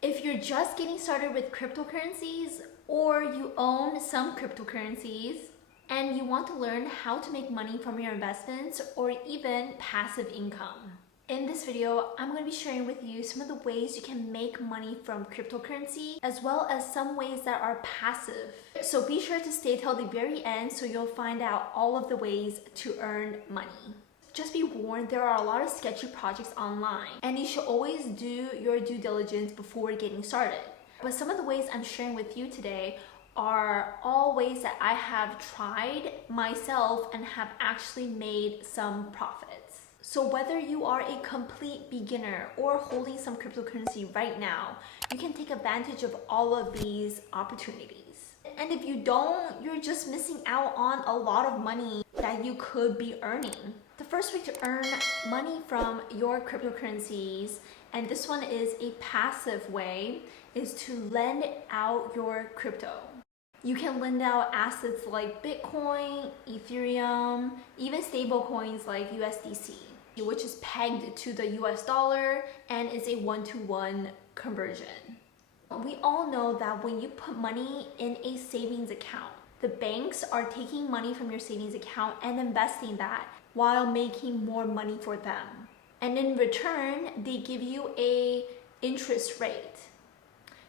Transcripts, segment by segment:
If you're just getting started with cryptocurrencies or you own some cryptocurrencies and you want to learn how to make money from your investments or even passive income. In this video, I'm going to be sharing with you some of the ways you can make money from cryptocurrency as well as some ways that are passive. So be sure to stay till the very end so you'll find out all of the ways to earn money. Just be warned, there are a lot of sketchy projects online and you should always do your due diligence before getting started. But some of the ways I'm sharing with you today are all ways that I have tried myself and have actually made some profits. So whether you are a complete beginner or holding some cryptocurrency right now, you can take advantage of all of these opportunities. And if you don't, you're just missing out on a lot of money that you could be earning. The first way to earn money from your cryptocurrencies, and this one is a passive way, is to lend out your crypto. You can lend out assets like Bitcoin, Ethereum, even stable coins like USDC, which is pegged to the US dollar and is a one-to-one conversion. We all know that when you put money in a savings account, the banks are taking money from your savings account and investing that while making more money for them. And in return, they give you an interest rate.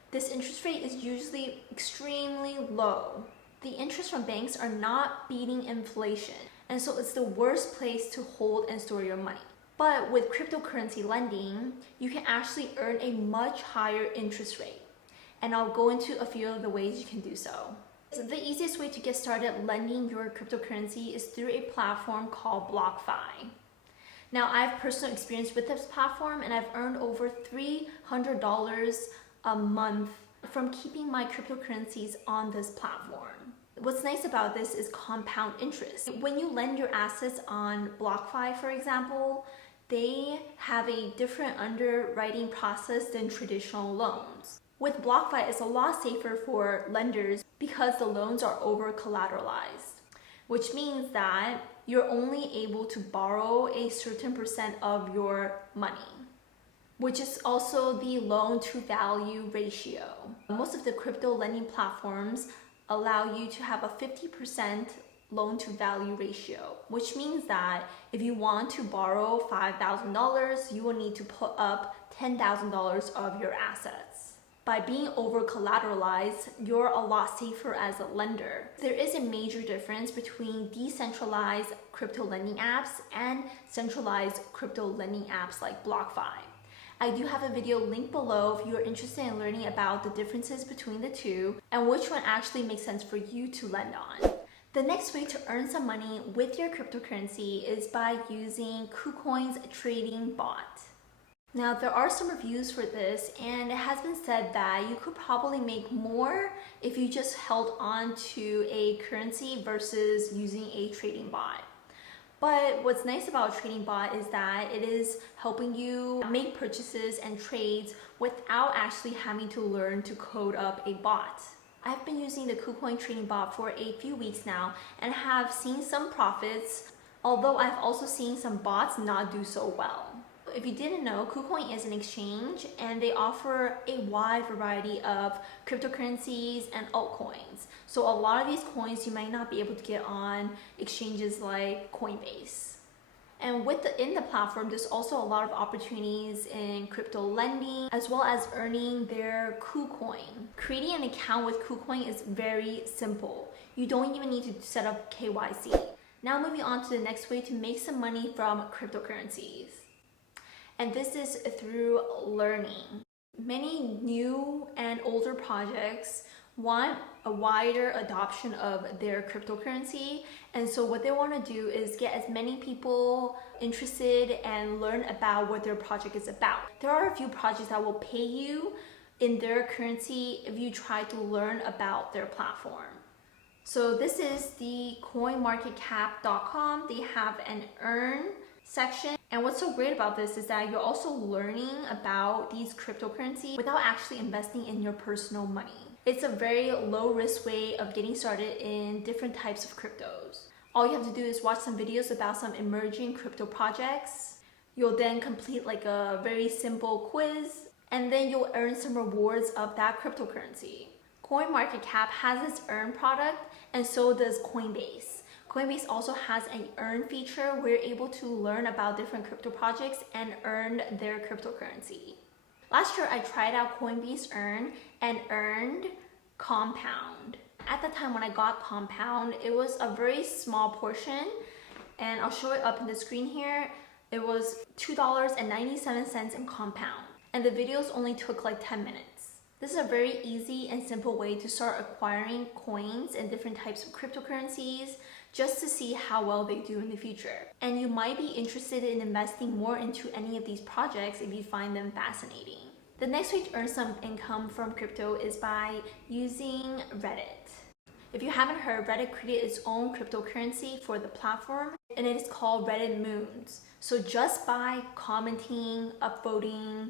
This interest rate is usually extremely low. The interest from banks are not beating inflation, and so it's the worst place to hold and store your money. But with cryptocurrency lending, you can actually earn a much higher interest rate. And I'll go into a few of the ways you can do so. So the easiest way to get started lending your cryptocurrency is through a platform called BlockFi. Now, I have personal experience with this platform and I've earned over $300 a month from keeping my cryptocurrencies on this platform. What's nice about this is compound interest. When you lend your assets on BlockFi, for example, they have a different underwriting process than traditional loans. With BlockFi, it's a lot safer for lenders because the loans are over collateralized, which means that you're only able to borrow a certain percent of your money, which is also the loan to value ratio. Most of the crypto lending platforms allow you to have a 50% loan to value ratio, which means that if you want to borrow $5,000, you will need to put up $10,000 of your assets. By being over collateralized, you're a lot safer as a lender. There is a major difference between decentralized crypto lending apps and centralized crypto lending apps like BlockFi. I do have a video linked below if you are interested in learning about the differences between the two and which one actually makes sense for you to lend on. The next way to earn some money with your cryptocurrency is by using KuCoin's trading bot. Now, there are some reviews for this and it has been said that you could probably make more if you just held on to a currency versus using a trading bot. But what's nice about trading bot is that it is helping you make purchases and trades without actually having to learn to code up a bot. I've been using the KuCoin trading bot for a few weeks now and have seen some profits, although I've also seen some bots not do so well. If you didn't know, KuCoin is an exchange and they offer a wide variety of cryptocurrencies and altcoins. So a lot of these coins you might not be able to get on exchanges like Coinbase. And in the platform, there's also a lot of opportunities in crypto lending as well as earning their KuCoin. Creating an account with KuCoin is very simple. You don't even need to set up KYC. Now moving on to the next way to make some money from cryptocurrencies. And this is through learning. Many new and older projects want a wider adoption of their cryptocurrency, and so what they want to do is get as many people interested and learn about what their project is about. There are a few projects that will pay you in their currency if you try to learn about their platform. So this is the coinmarketcap.com. They have an earn section. And what's so great about this is that you're also learning about these cryptocurrencies without actually investing in your personal money. It's a very low risk way of getting started in different types of cryptos. All you have to do is watch some videos about some emerging crypto projects. You'll then complete like a very simple quiz and then you'll earn some rewards of that cryptocurrency. CoinMarketCap has its earn product, and so does Coinbase. Coinbase also has an earn feature where you're able to learn about different crypto projects and earn their cryptocurrency. Last year, I tried out Coinbase Earn and earned Compound. At the time when I got Compound, it was a very small portion, and I'll show it up in the screen here. It was $2.97 in Compound, and the videos only took like 10 minutes. This is a very easy and simple way to start acquiring coins and different types of cryptocurrencies just to see how well they do in the future. And you might be interested in investing more into any of these projects if you find them fascinating. The next way to earn some income from crypto is by using Reddit. If you haven't heard, Reddit created its own cryptocurrency for the platform, and it is called Reddit Moons. So just by commenting, upvoting,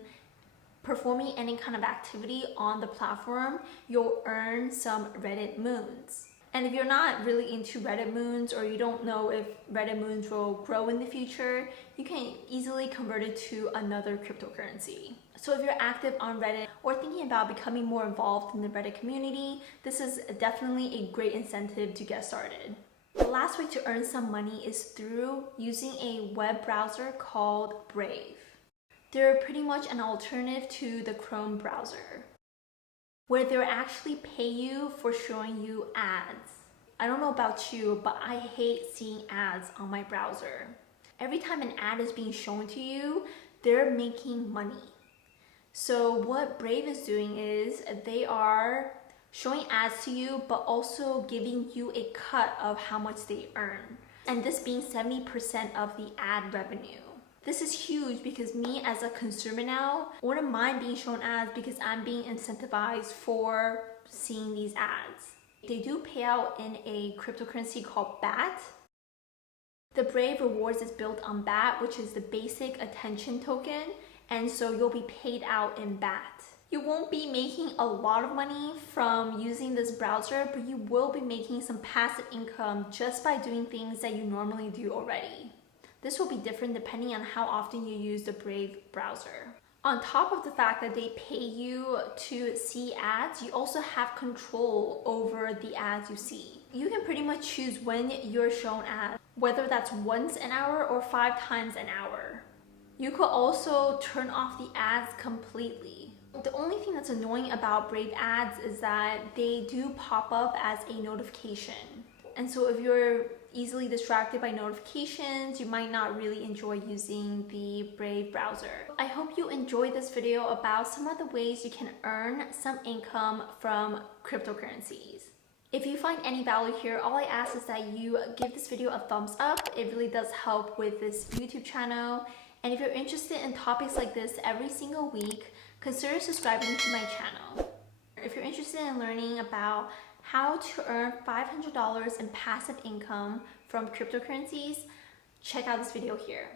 performing any kind of activity on the platform, you'll earn some Reddit Moons. And if you're not really into Reddit Moons, or you don't know if Reddit Moons will grow in the future, you can easily convert it to another cryptocurrency. So if you're active on Reddit or thinking about becoming more involved in the Reddit community, this is definitely a great incentive to get started. The last way to earn some money is through using a web browser called Brave. They're pretty much an alternative to the Chrome browser, where they'll actually pay you for showing you ads. I don't know about you, but I hate seeing ads on my browser. Every time an ad is being shown to you, they're making money. So what Brave is doing is they are showing ads to you, but also giving you a cut of how much they earn. And this being 70% of the ad revenue. This is huge because me as a consumer now wouldn't mind being shown ads because I'm being incentivized for seeing these ads. They do pay out in a cryptocurrency called BAT. The Brave Rewards is built on BAT, which is the basic attention token, and so you'll be paid out in BAT. You won't be making a lot of money from using this browser, but you will be making some passive income just by doing things that you normally do already. This will be different depending on how often you use the Brave browser. On top of the fact that they pay you to see ads, you also have control over the ads you see. You can pretty much choose when you're shown ads, whether that's once an hour or 5 times an hour. You could also turn off the ads completely. The only thing that's annoying about Brave ads is that they do pop up as a notification. And so if you're easily distracted by notifications, you might not really enjoy using the Brave browser. I hope you enjoyed this video about some of the ways you can earn some income from cryptocurrencies. If you find any value here, all I ask is that you give this video a thumbs up. It really does help with this YouTube channel. And if you're interested in topics like this every single week, consider subscribing to my channel. If you're interested in learning about how to earn $500 in passive income from cryptocurrencies, check out this video here.